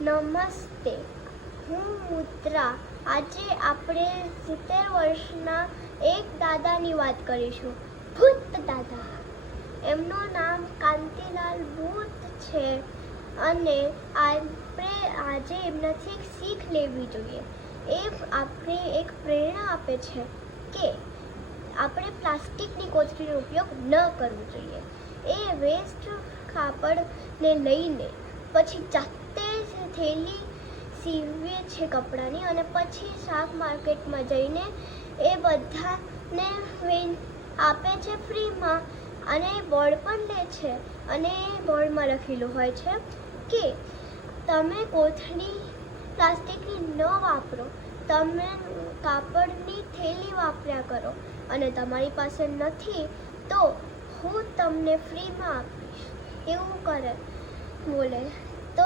નમસ્તે, હું મુદ્રા. આજે આપણે 70 વર્ષના એક દાદાની વાત કરીશું, ભૂત દાદા. એમનું નામ કાંતિલાલ ભૂત છે અને આપણે આજે એમનાથી એક શીખ લેવી જોઈએ. એ આપણે એક પ્રેરણા આપે છે કે આપણે પ્લાસ્ટિકની કોથળીનો ઉપયોગ ન કરવો જોઈએ. એ વેસ્ટ કાપડને લઈને પછી જાતે જ થેલી સીવે છે કપડાની અને પછી શાક માર્કેટમાં જઈને એ બધાને આપે છે ફ્રીમાં અને બોર્ડ પણ લે છે અને બોર્ડમાં લખેલું હોય છે કે તમે કોથળી પ્લાસ્ટિકની ન વાપરો, તમે કાપડની થેલી વાપર્યા કરો અને તમારી પાસે નથી તો હું તમને ફ્રીમાં આપીશ એવું બોલે તો